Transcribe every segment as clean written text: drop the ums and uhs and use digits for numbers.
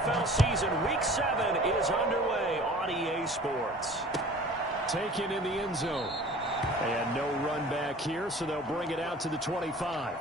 NFL season, Week 7 is underway on EA Sports. Taken in the end zone. And no run back here, so they'll bring it out to the 25.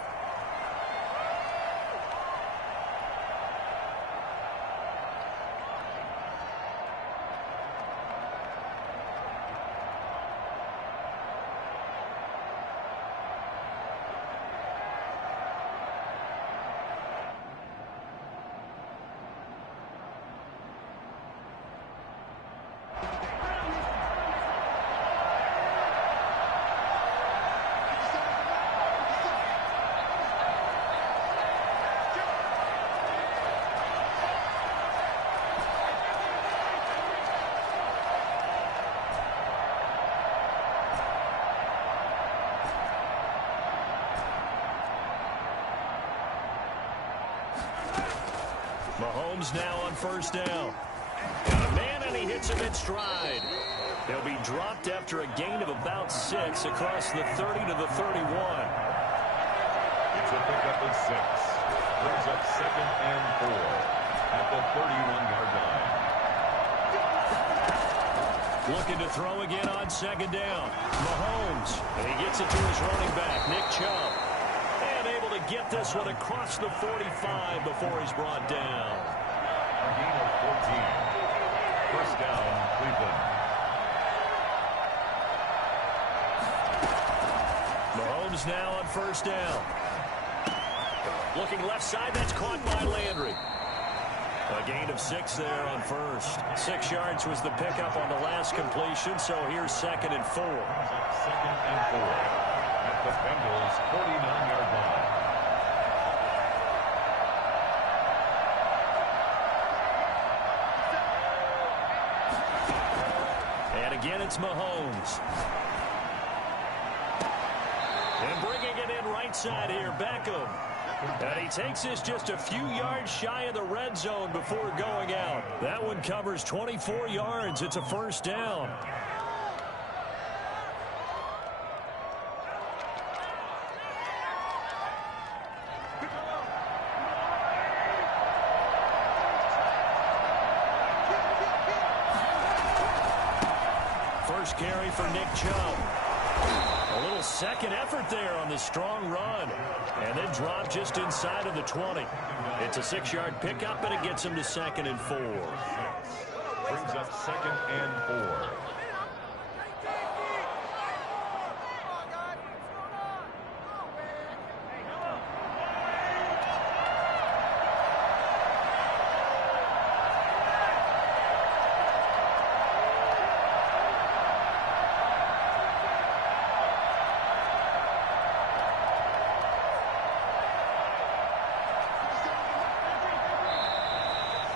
Mahomes now on first down. Got a man, and he hits him in stride. He'll be dropped after a gain of about 6 across the 30 to the 31. It's a pickup of 6. Brings up 2nd and 4 at the 31-yard line. Looking to throw again on 2nd down. Mahomes, and he gets it to his running back, Nick Chubb. And able to get this one across the 45 before he's brought down. A gain of 14. First down, Cleveland. Mahomes now on first down. Looking left side, that's caught by Landry. A gain of 6 there on first. 6 yards was the pickup on the last completion, so here's 2nd and 4. 2nd and 4 at the Bengals' 49-yard line. And again, it's Mahomes. And bringing it in right side here, Beckham. And he takes this just a few yards shy of the red zone before going out. That one covers 24 yards. It's a first down. First carry for Nick Chubb. A little second effort there on the strong run. And then drop just inside of the 20. It's a 6-yard pickup, and it gets him to 2nd and 4. Brings up 2nd and 4.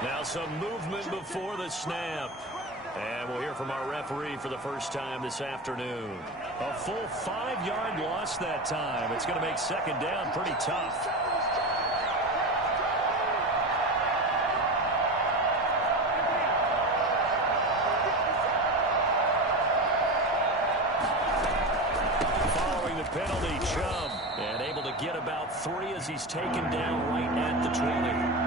Now some movement before the snap. And we'll hear from our referee for the first time this afternoon. A full 5-yard loss that time. It's going to make 2nd down pretty tough. Following the penalty, Chubb. And able to get about 3 as he's taken down right at the 20.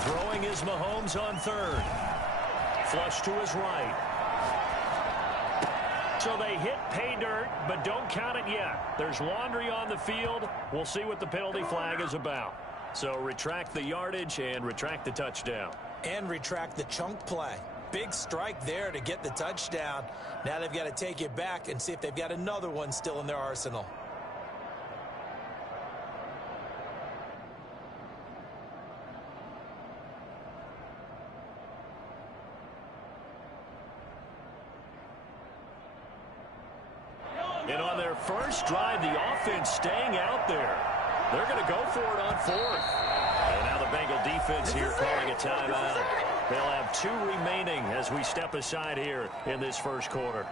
Throwing is Mahomes on 3rd. Flush to his right. So they hit pay dirt, but don't count it yet. There's laundry on the field. We'll see what the penalty flag is about. So retract the yardage and retract the touchdown. And retract the chunk play. Big strike there to get the touchdown. Now they've got to take it back and see if they've got another one still in their arsenal. And on their first drive, the offense staying out there. They're going to go for it on 4th. And now the Bengal defense here calling a timeout. They'll have 2 remaining as we step aside here in this first quarter.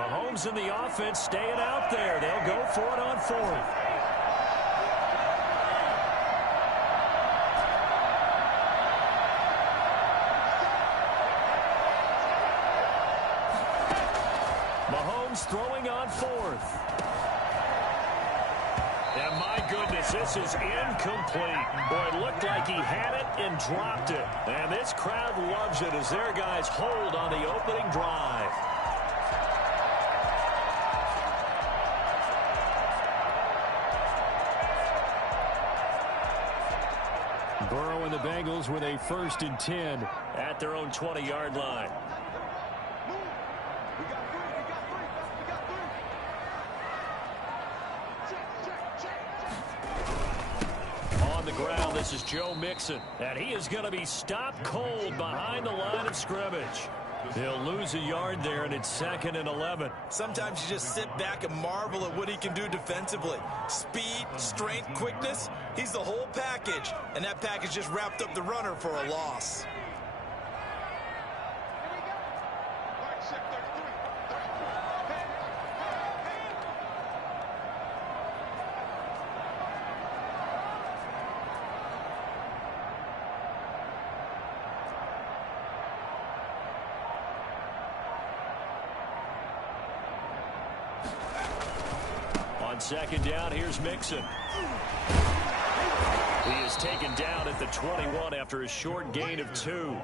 Mahomes and the offense staying out there. They'll go for it on 4th. Mahomes throwing on 4th. And my goodness, this is incomplete. Boy, it looked like he had it and dropped it. And this crowd loves it as their guys hold on the opening drive. Burrow and the Bengals with a 1st and 10 at their own 20-yard line. On the ground, this is Joe Mixon, and he is going to be stopped cold behind the line of scrimmage. He'll lose a yard there, and it's 2nd and 11. Sometimes you just sit back and marvel at what he can do defensively. Speed, strength, quickness, he's the whole package. And that package just wrapped up the runner for a loss. On 2nd down, here's Mixon. He is taken down at the 21 after a short gain of 2.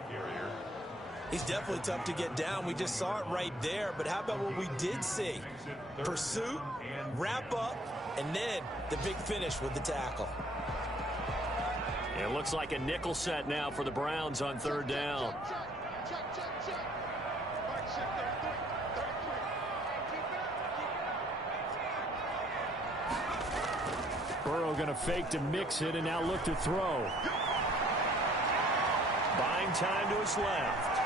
He's definitely tough to get down. We just saw it right there. But how about what we did see? Pursuit, wrap up, and then the big finish with the tackle. It looks like a nickel set now for the Browns on 3rd down. Burrow going to fake to Mixon and now look to throw. Buying time to his left.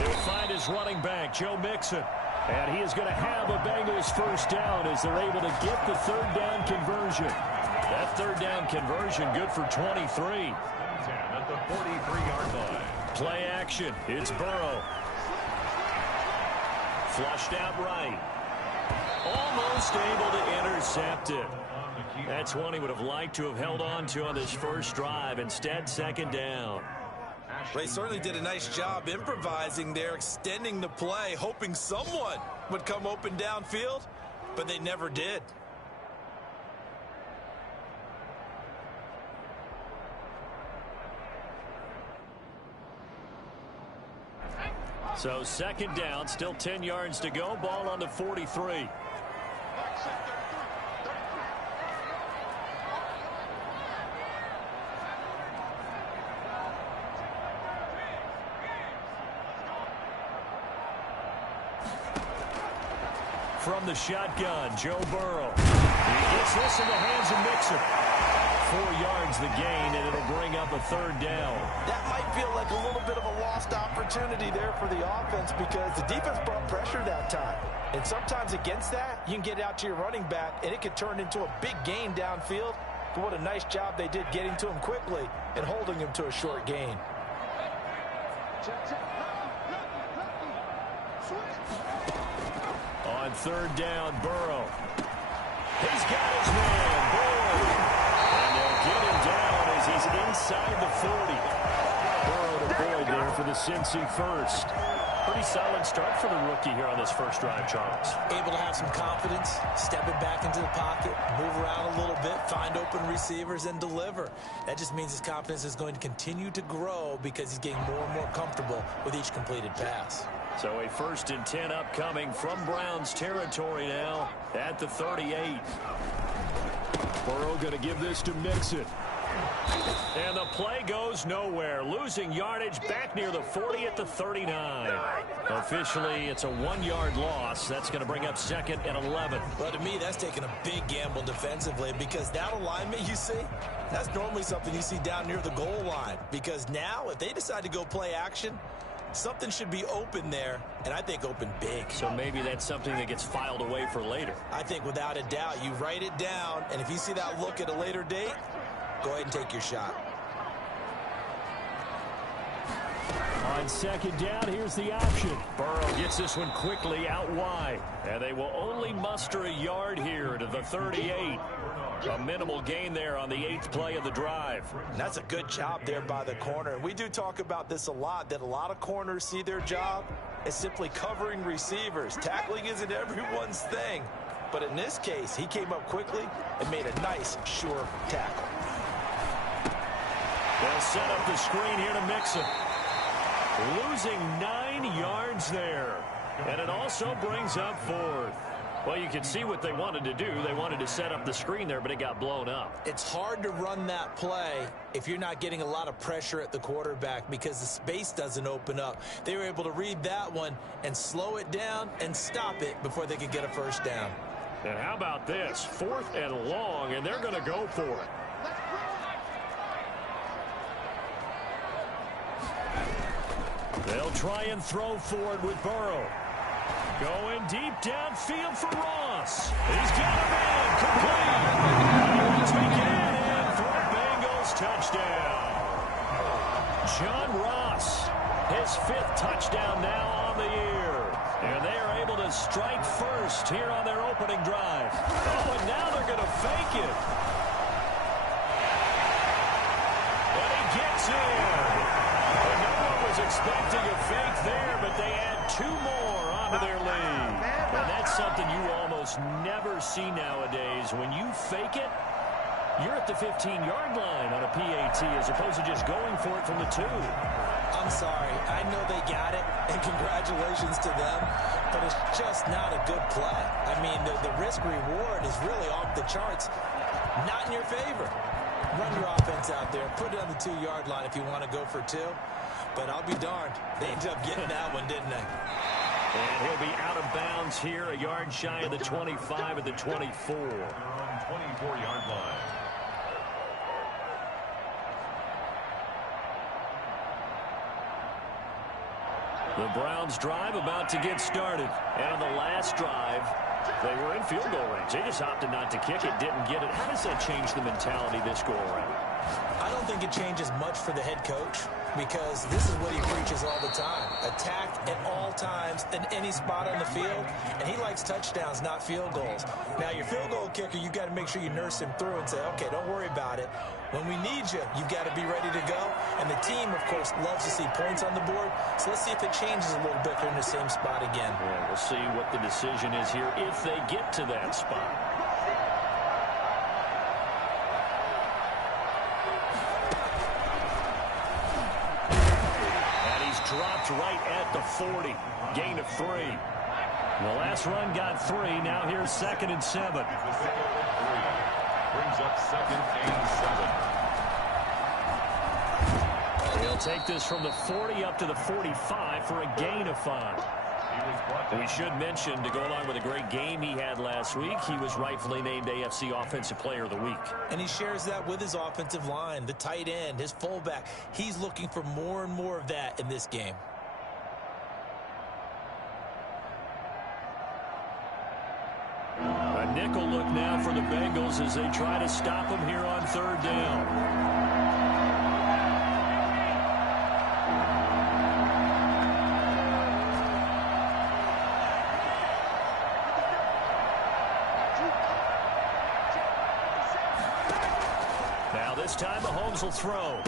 He'll find his running back, Joe Mixon. And he is going to have a Bengals 1st down as they're able to get the 3rd down conversion. That 3rd down conversion good for 23. At the 43-yard line. Play action. It's Burrow. Flushed out right. Almost able to intercept it. That's one he would have liked to have held on to on this first drive. Instead, 2nd down. They certainly did a nice job improvising there, extending the play, hoping someone would come open downfield, but they never did. So 2nd down, still 10 yards to go. Ball on the 43. From the shotgun, Joe Burrow. He gets this in the hands of Mixon. 4 yards the gain, and it'll bring up a 3rd down. That might feel like a little bit of a lost opportunity there for the offense because the defense brought pressure that time. And sometimes against that, you can get out to your running back, and it could turn into a big gain downfield. But what a nice job they did getting to him quickly and holding him to a short gain. On 3rd down, Burrow. He's got his man, Boyd. And they'll get him down as he's inside the 40. Burrow to Boyd there for the Cincy 1st. Pretty solid start for the rookie here on this first drive, Charles. Able to have some confidence, stepping back into the pocket, move around a little bit, find open receivers, and deliver. That just means his confidence is going to continue to grow because he's getting more and more comfortable with each completed pass. So a 1st and 10 upcoming from Browns territory now at the 38. Burrow going to give this to Mixon. And the play goes nowhere. Losing yardage back near the 40 at the 39. Officially, it's a 1-yard loss. That's going to bring up 2nd and 11. Well, to me, that's taking a big gamble defensively because that alignment you see, that's normally something you see down near the goal line. Because now, if they decide to go play action, something should be open there, and I think open big. So maybe that's something that gets filed away for later. I think without a doubt, you write it down, and if you see that look at a later date, go ahead and take your shot. On second down, here's the option. Burrow gets this one quickly out wide. And they will only muster a yard here to the 38. A minimal gain there on the 8th play of the drive. And that's a good job there by the corner. And we do talk about this a lot, that a lot of corners see their job as simply covering receivers. Tackling isn't everyone's thing. But in this case, he came up quickly and made a nice, sure tackle. They'll set up the screen here to Mixon. Losing 9 yards there. And it also brings up 4th. Well, you can see what they wanted to do. They wanted to set up the screen there, but it got blown up. It's hard to run that play if you're not getting a lot of pressure at the quarterback because the space doesn't open up. They were able to read that one and slow it down and stop it before they could get a first down. And how about this? 4th and long, and they're going to go for it. They'll try and throw for it with Burrow. Going deep downfield for Ross. He's got him in. Complete. He'll take it in for a Bengals touchdown. John Ross, his 5th touchdown now on the year. And they are able to strike first here on their opening drive. Oh, and now they're going to fake it. And he gets in. And no one was expecting a fake there, but they add 2 more onto their lead. And that's something you almost never see nowadays. When you fake it, you're at the 15-yard line on a PAT as opposed to just going for it from the 2. I'm sorry. I know they got it, and congratulations to them, but it's just not a good play. I mean, the risk-reward is really off the charts. Not in your favor. Run your offense out there. Put it on the 2-yard line if you want to go for 2. But I'll be darned. They ended up getting that one, didn't they? And he'll be out of bounds here, a yard shy of the 25 at the 24. 24-yard line. The Browns drive about to get started. And on the last drive, they were in field goal range. They just opted not to kick it, didn't get it. How does that change the mentality this go around? I don't think it changes much for the head coach because this is what he preaches all the time. Attack at all times in any spot on the field, and he likes touchdowns, not field goals. Now, your field goal kicker, you've got to make sure you nurse him through and say, okay, don't worry about it. When we need you, you've got to be ready to go. And the team, of course, loves to see points on the board. So let's see if it changes a little bit if they're in the same spot again. Yeah, we'll see what the decision is here if they get to that spot. And he's dropped right at the 40. Gain of 3. The last run got 3. Now here's 2nd and 7. Brings up 2nd and 7. He'll take this from the 40 up to the 45 for a gain of 5. We should mention, to go along with a great game he had last week, he was rightfully named AFC Offensive Player of the Week. And he shares that with his offensive line, the tight end, his fullback. He's looking for more and more of that in this game. A nickel look now for the Bengals as they try to stop him here on 3rd down. This time Mahomes will throw.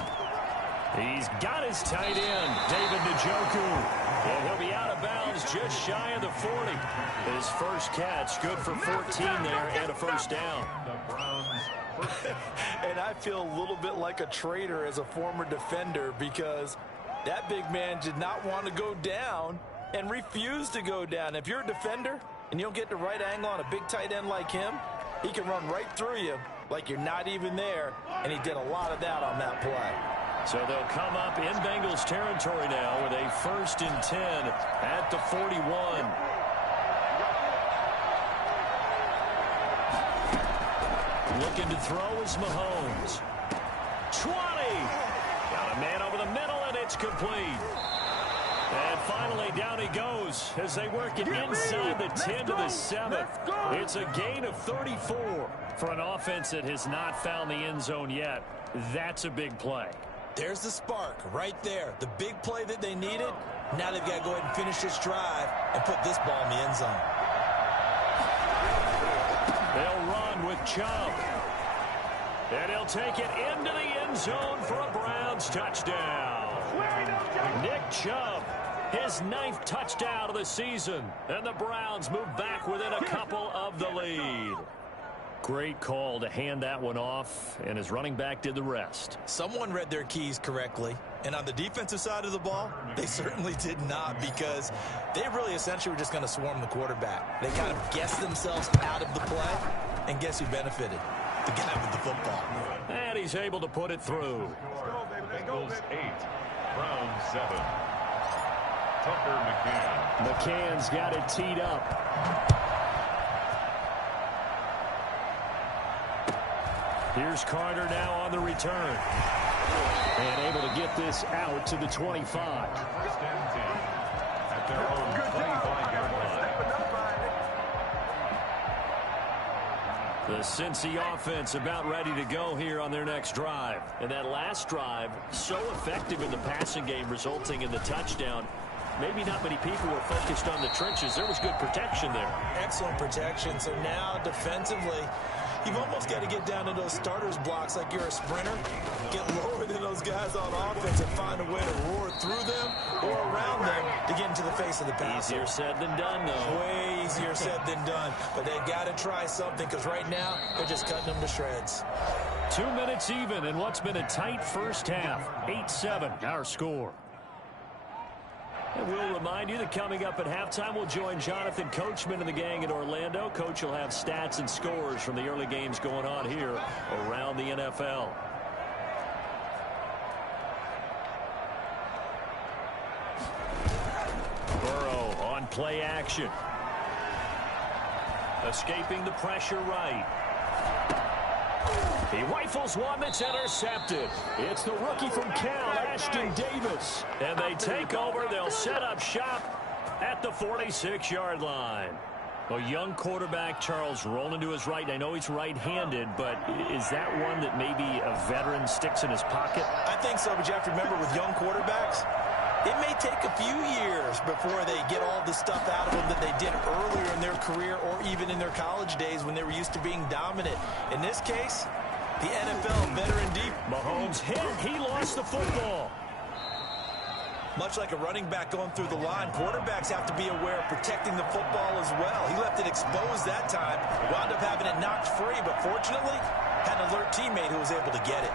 He's got his tight end, David Njoku. And he'll be out of bounds just shy of the 40. His first catch, good for 14 there and a first down. And I feel a little bit like a traitor as a former defender because that big man did not want to go down and refused to go down. If you're a defender and you don't get the right angle on a big tight end like him, he can run right through you like you're not even there, and he did a lot of that on that play. So they'll come up in Bengals territory now with a 1st and 10 at the 41. Looking to throw is Mahomes. 20. Got a man over the middle, and it's complete. And finally, down he goes as they work it inside the 10 to the 7. It's a gain of 34 for an offense that has not found the end zone yet. That's a big play. There's the spark right there. The big play that they needed. Now they've got to go ahead and finish this drive and put this ball in the end zone. They'll run with Chubb. And he'll take it into the end zone for a Browns touchdown. Nick Chubb, his 9th touchdown of the season. And the Browns move back within a couple of the lead. Great call to hand that one off, and his running back did the rest. Someone read their keys correctly, and on the defensive side of the ball, they certainly did not, because they really essentially were just going to swarm the quarterback. They kind of guessed themselves out of the play, and guess who benefited? The guy with the football. And he's able to put it through. Bengals 8, Browns 7. Tucker McCann. McCann's got it teed up. Here's Carter now on the return. And able to get this out to the 25. First and 10 at their own 25-yard line. The Cincy offense about ready to go here on their next drive. And that last drive, so effective in the passing game, resulting in the touchdown. Maybe not many people were focused on the trenches. There was good protection there. Excellent protection. So now defensively, you've almost got to get down to those starters blocks like you're a sprinter. Get lower than those guys on offense and find a way to roar through them or around them to get into the face of the passer. Easier said than done, though. Way easier said than done. But they've got to try something, because right now they're just cutting them to shreds. 2 minutes even in what's been a tight first half. 8-7 our score. And we'll remind you that coming up at halftime, we'll join Jonathan Coachman and the gang in Orlando. Coach will have stats and scores from the early games going on here around the NFL. Burrow on play action. Escaping the pressure right. He rifles one that's intercepted. It's the rookie from Cal, Ashton Davis. And they take over. They'll set up shop at the 46-yard line. A young quarterback, Charles, rolling to his right. I know he's right-handed, but is that one that maybe a veteran sticks in his pocket? I think so, but you have to remember, with young quarterbacks, it may take a few years before they get all the stuff out of them that they did earlier in their career or even in their college days when they were used to being dominant. In this case, the NFL veteran deep. Mahomes hit. He lost the football. Much like a running back going through the line, quarterbacks have to be aware of protecting the football as well. He left it exposed that time, wound up having it knocked free, but fortunately had an alert teammate who was able to get it.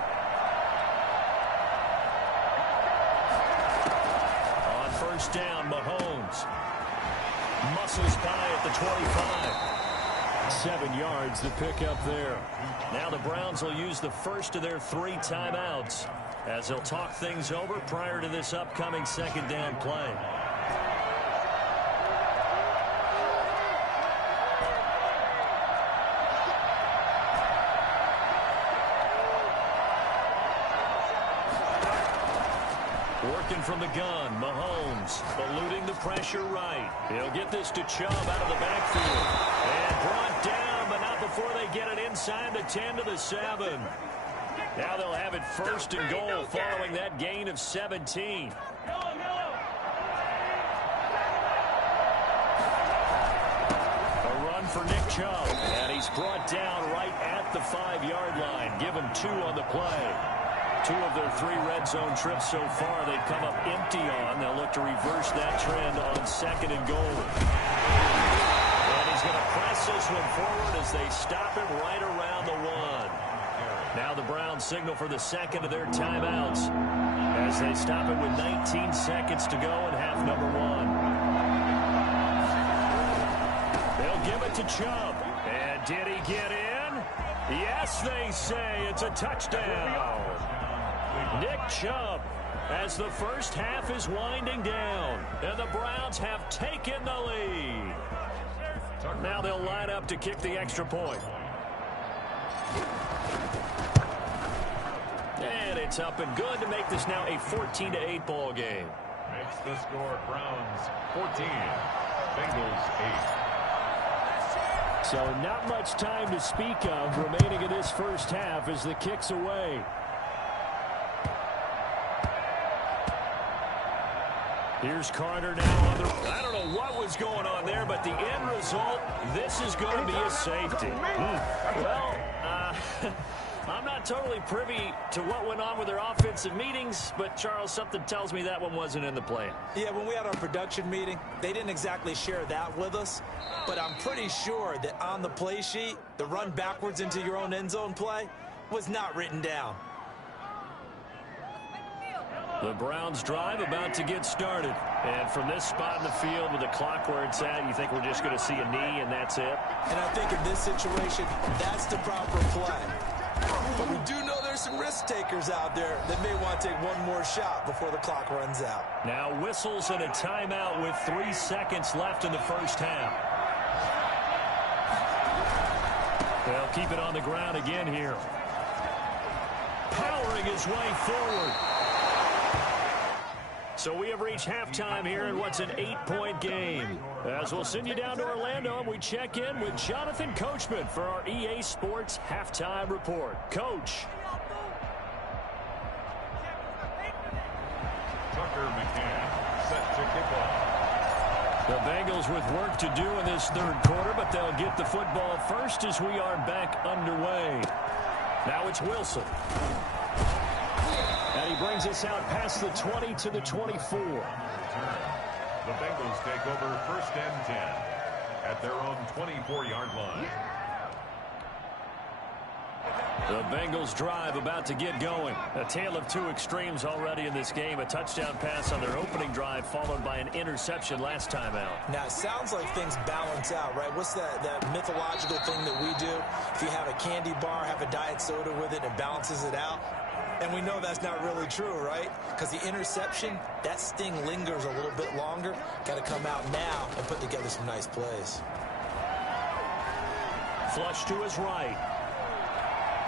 On first down, Mahomes muscles by at the 25. 7 yards to pick up there. Now the Browns will use the first of their 3 timeouts as they'll talk things over prior to this upcoming second down play. Working from the gun, Mahomes eluding the pressure right. He'll get this to Chubb out of the backfield. And brought down, but not before they get it inside the 10 to the 7. Now they'll have it first and goal following that gain of 17. A run for Nick Chubb. And he's brought down right at the 5-yard line. Give him 2 on the play. 2 of their 3 red zone trips so far they've come up empty on. They'll look to reverse that trend on second and goal. And he's going to press this one forward as they stop him right around the 1. Now the Browns signal for the second of their timeouts as they stop it with 19 seconds to go in half number 1. They'll give it to Chubb. And did he get in? Yes, they say it's a touchdown. Nick Chubb, as the first half is winding down, and the Browns have taken the lead. Now they'll line up to kick the extra point. And it's up and good to make this now a 14-8 ball game. Makes the score Browns 14, Bengals 8. So not much time to speak of remaining in this first half as the kick's away. Here's Carter now on the... I don't know what was going on there, but the end result, this is going to be a safety. Well, I'm not totally privy to what went on with their offensive meetings, but, Charles, something tells me that one wasn't in the plan. Yeah, when we had our production meeting, they didn't exactly share that with us, but I'm pretty sure that on the play sheet, the run backwards into your own end zone play was not written down. The Browns drive about to get started. And from this spot in the field with the clock where it's at, you think we're just going to see a knee and that's it? And I think in this situation, that's the proper play. But we do know there's some risk takers out there that may want to take one more shot before the clock runs out. Now whistles and a timeout with 3 seconds left in the first half. They'll keep it on the ground again here. Powering his way forward. So we have reached halftime here in what's an 8-point game. As we'll send you down to Orlando, and we check in with Jonathan Coachman for our EA Sports Halftime Report. Coach. Tucker McCann set to kick off. The Bengals with work to do in this third quarter, but they'll get the football first as we are back underway. Now it's Wilson. And he brings us out past the 20 to the 24. The Bengals take over 1st and 10 at their own 24-yard line. The Bengals drive about to get going. A tale of two extremes already in this game. A touchdown pass on their opening drive followed by an interception last time out. Now, it sounds like things balance out, right? What's that mythological thing that we do? If you have a candy bar, have a diet soda with it, it balances it out. And we know that's not really true, right? Because the interception, that sting lingers a little bit longer. Got to come out now and put together some nice plays. Flush to his right.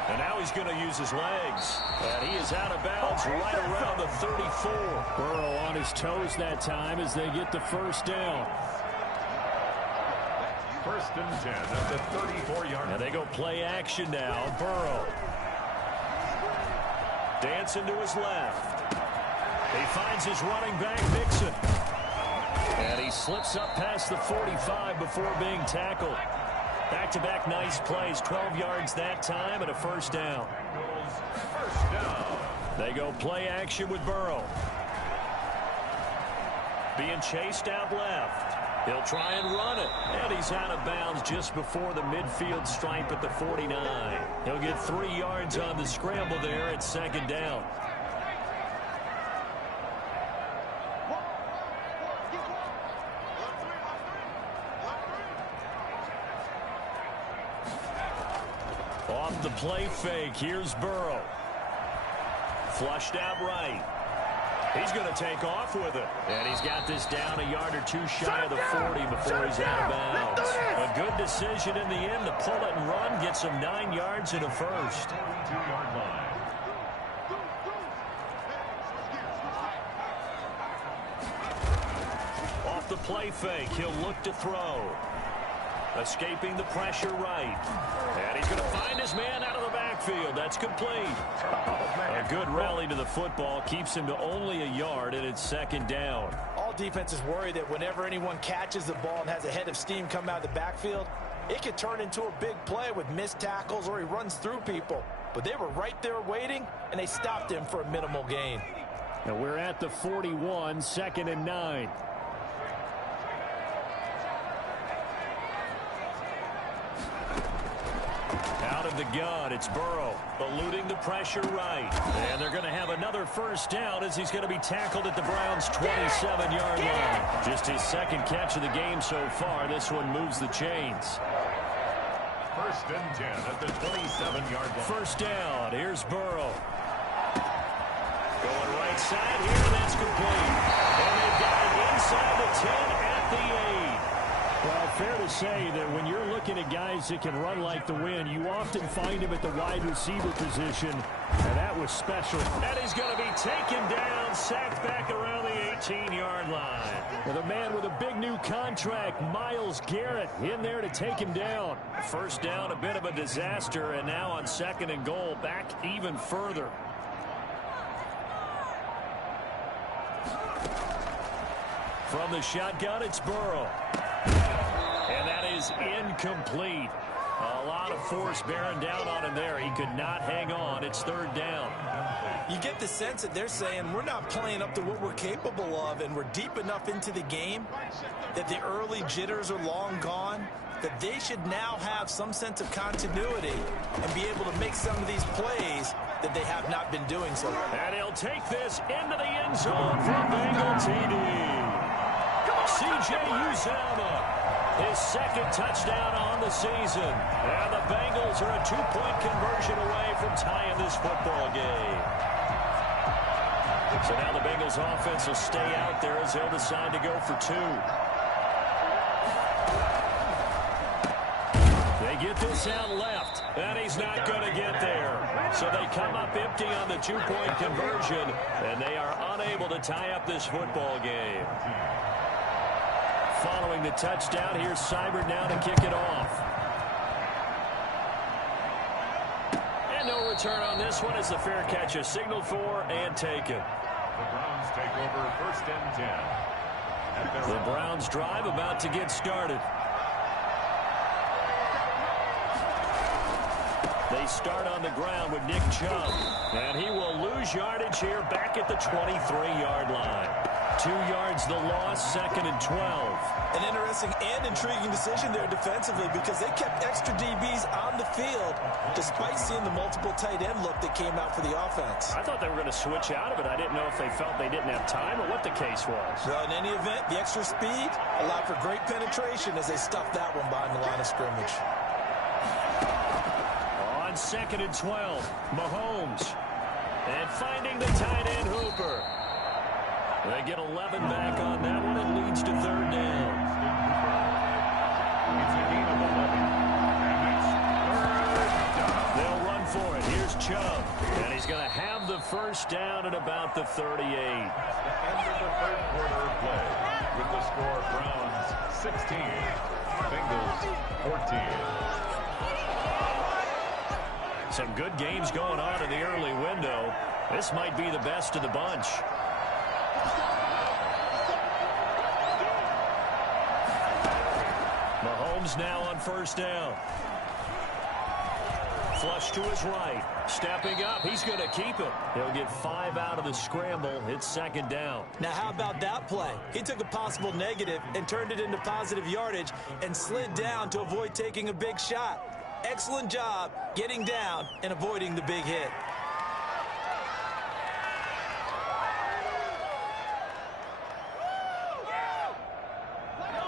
And now he's going to use his legs. And he is out of bounds right around the 34. Burrow on his toes that time as they get the first down. 1st and 10 at the 34-yard line. And they go play action now. Burrow. Dancing to his left. He finds his running back, Mixon. And he slips up past the 45 before being tackled. Back-to-back nice plays. 12 yards that time and a first down. First down. They go play action with Burrow. Being chased out left. He'll try and run it. And he's out of bounds just before the midfield stripe at the 49. He'll get 3 yards on the scramble there at 2nd down. Off the play fake, here's Burrow. Flushed out right. He's going to take off with it. And he's got this down a yard or two shy of the 40 before he's out of bounds. A good decision in the end to pull it and run, gets him 9 yards and a first. 2-yard line. Off the play fake, he'll look to throw. Escaping the pressure right. And he's going to find his man out of the backfield. That's complete. A good rally to the football keeps him to only a yard, and it's 2nd down. All defenses worry that whenever anyone catches the ball and has a head of steam come out of the backfield, it could turn into a big play with missed tackles or he runs through people. But they were right there waiting, and they stopped him for a minimal gain. And we're at the 41, 2nd and 9. Out of the gun, it's Burrow, eluding the pressure right. And they're going to have another first down as he's going to be tackled at the Browns' 27-yard line. Just his 2nd catch of the game so far. This one moves the chains. 1st and 10 at the 27-yard line. First down, here's Burrow. Going right side here, and that's complete. And they've got it inside the 10 at the 8. Well, fair to say that when you're looking at guys that can run like the wind, you often find him at the wide receiver position, and that was special. And he's going to be taken down, sacked back around the 18-yard line. With a man with a big new contract, Myles Garrett, in there to take him down. First down, a bit of a disaster, and now on 2nd and goal, back even further. From the shotgun, it's Burrow. And that is incomplete. A lot of force bearing down on him there. He could not hang on. It's third down. You get the sense that they're saying we're not playing up to what we're capable of, and we're deep enough into the game that the early jitters are long gone, that they should now have some sense of continuity and be able to make some of these plays that they have not been doing so. And he'll take this into the end zone for Bengal TD. C.J. Uzomah, his second touchdown on the season. And the Bengals are a two-point conversion away from tying this football game. So now the Bengals offense will stay out there as they'll decide to go for two. They get this out left, and he's not going to get there. So they come up empty on the two-point conversion, and they are unable to tie up this football game. Following the touchdown, here's Seibert now to kick it off. And no return on this one as the fair catch is signaled for and taken. The Browns take over first and 10. The Browns drive about to get started. They start on the ground with Nick Chubb. And he will lose yardage here back at the 23-yard line. 2 yards the loss, second and 12. An interesting and intriguing decision there defensively because they kept extra DBs on the field despite seeing the multiple tight end look that came out for the offense. I thought they were going to switch out of it. I didn't know if they felt they didn't have time or what the case was. Well, in any event, the extra speed allowed for great penetration as they stuffed that one behind the line of scrimmage. On second and 12, Mahomes. And finding the tight end Hooper. They get 11 back on that one. It leads to third down. It's a gain of 11. And it's third down. They'll run for it. Here's Chubb. And he's going to have the first down at about the 38. End of the third quarter of play. With the score, Browns 16, Bengals 14. Some good games going on in the early window. This might be the best of the bunch. Mahomes now on first down. Flush to his right. Stepping up. He's going to keep it. He'll get 5 out of the scramble. It's second down. Now, how about that play? He took a possible negative and turned it into positive yardage and slid down to avoid taking a big shot. Excellent job getting down and avoiding the big hit.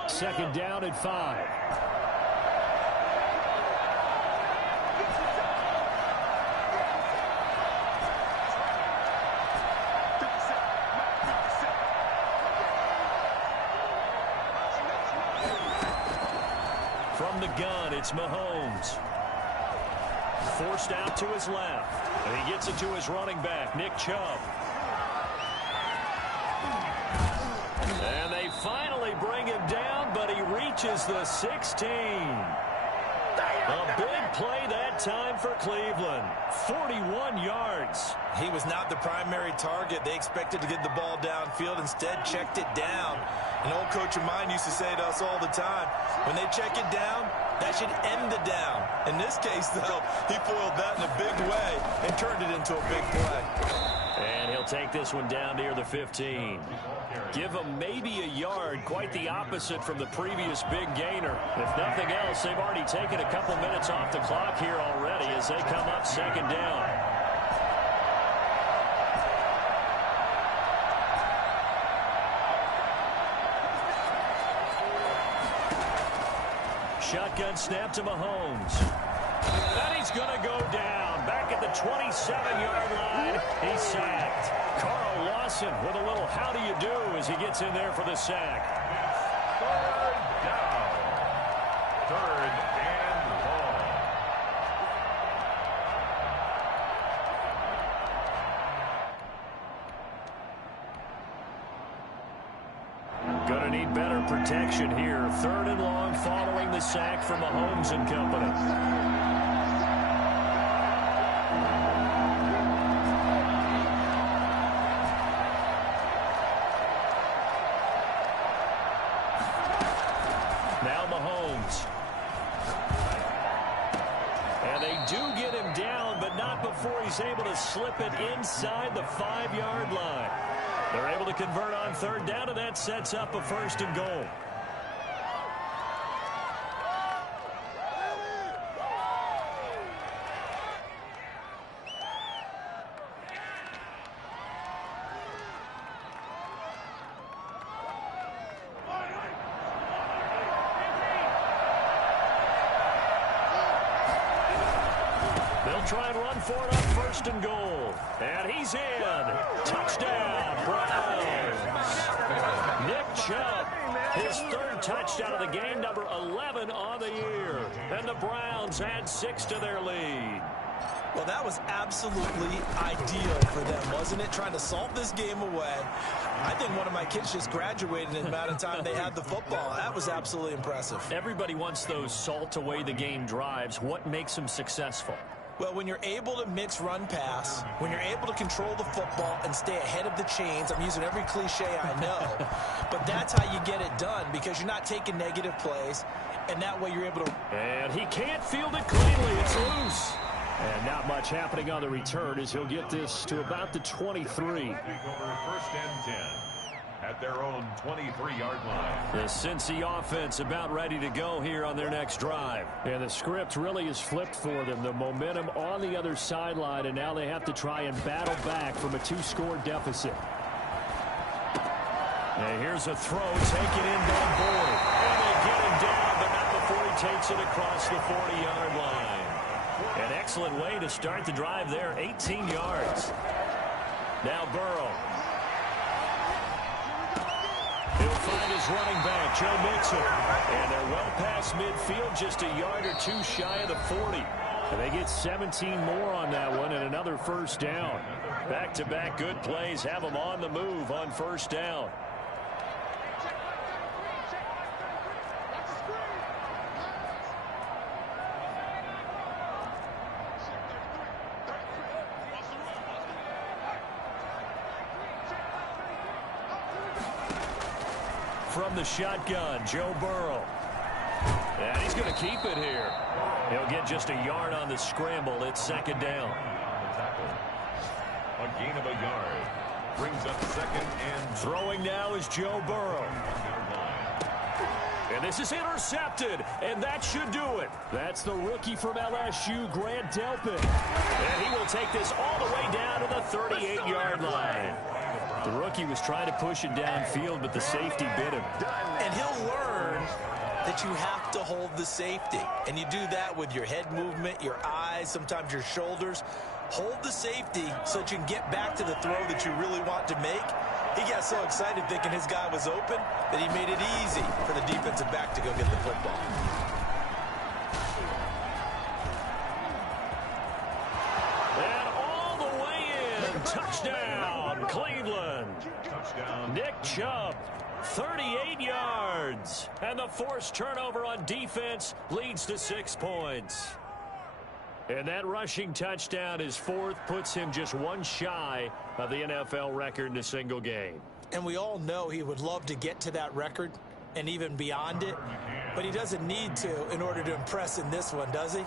Second down at 5. From the gun, it's Mahomes. Forced out to his left. And he gets it to his running back, Nick Chubb. And they finally bring him down, but he reaches the 16. A big play that time for Cleveland. 41 yards. He was not the primary target. They expected to get the ball downfield. Instead, checked it down. An old coach of mine used to say to us all the time, when they check it down, that should end the down. In this case, though, he foiled that in a big way and turned it into a big play. And he'll take this one down near the 15. Give him maybe a yard, quite the opposite from the previous big gainer. If nothing else, they've already taken a couple minutes off the clock here already as they come up second down. Shotgun snap to Mahomes. And he's going to go down. Back at the 27-yard line, he's sacked. Carl Lawson with a little how do you do as he gets in there for the sack. Third down. Third and long. Gonna need better protection here. Third and long following the sack from Mahomes and company. do get him down, but not before he's able to slip it inside the 5-yard line. They're able to convert on third down, and that sets up a 1st and goal. They'll try and run for it on 1st and goal. And he's in. Touchdown, Browns. Nick Chubb, his 3rd touchdown of the game, number 11 on the year. And the Browns add 6 to their lead. Well, that was absolutely ideal for them, wasn't it? Trying to salt this game away. I think one of my kids just graduated in the amount of time they had the football. That was absolutely impressive. Everybody wants those salt away the game drives. What makes them successful? Well, when you're able to mix run-pass, when you're able to control the football and stay ahead of the chains, I'm using every cliche I know, but that's how you get it done because you're not taking negative plays, and that way you're able to... And he can't field it cleanly. It's loose. And not much happening on the return as he'll get this to about the 23. Take over 1st and 10 at their own 23-yard line. The Cincy offense about ready to go here on their next drive. And the script really is flipped for them. The momentum on the other sideline, and now they have to try and battle back from a 2-score deficit. And here's a throw taken in by Boyd. And they get him down, but not before he takes it across the 40-yard line. An excellent way to start the drive there, 18 yards. Now Burrow. He'll find his running back, Joe Mixon. And they're well past midfield, just a yard or 2 shy of the 40. And they get 17 more on that one and another 1st down. Back-to-back good plays have them on the move on 1st down. From the shotgun, Joe Burrow. And he's going to keep it here. He'll get just a yard on the scramble. It's 2nd down. A gain of a yard. Brings up 2nd and... Throwing now is Joe Burrow. And this is intercepted, and that should do it. That's the rookie from LSU, Grant Delpit. And he will take this all the way down to the 38-yard line. The rookie was trying to push it downfield, but the safety bit him. And he'll learn that you have to hold the safety. And you do that with your head movement, your eyes, sometimes your shoulders. Hold the safety so that you can get back to the throw that you really want to make. He got so excited thinking his guy was open that he made it easy for the defensive back to go get the football. And all the way in. Touchdown, Cleveland. Touchdown. Nick Chubb, 38 yards. And the forced turnover on defense leads to 6 points. And that rushing touchdown is 4th, puts him just 1 shy of the NFL record in a single game. And we all know he would love to get to that record and even beyond it, but he doesn't need to in order to impress in this one, does he?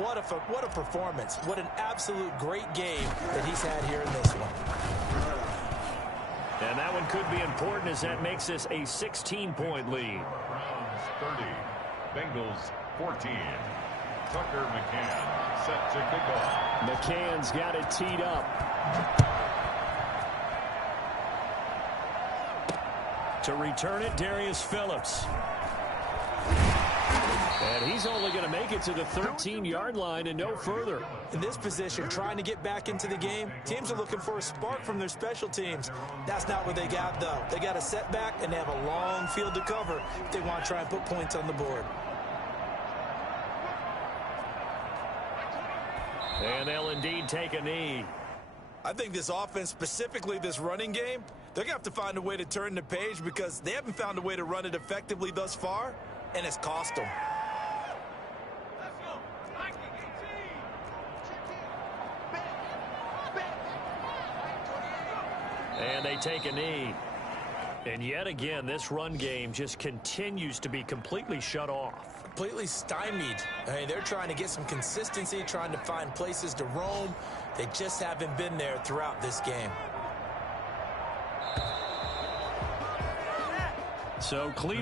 What a performance. What an absolute great game that he's had here in this one. And that one could be important as that makes this a 16-point lead. Browns 30, Bengals 14. Tucker McCann set to kick off. McCann's got it teed up. To return it, Darius Phillips. And he's only going to make it to the 13-yard line and no further. In this position, trying to get back into the game, teams are looking for a spark from their special teams. That's not what they got, though. They got a setback, and they have a long field to cover if they want to try and put points on the board. And they'll indeed take a knee. I think this offense, specifically this running game, they're going to have to find a way to turn the page because they haven't found a way to run it effectively thus far, and it's cost them. And they take a knee. And yet again, this run game just continues to be completely shut off. completely stymied. I mean, they're trying to get some consistency, trying to find places to roam. They just haven't been there throughout this game. So Cleveland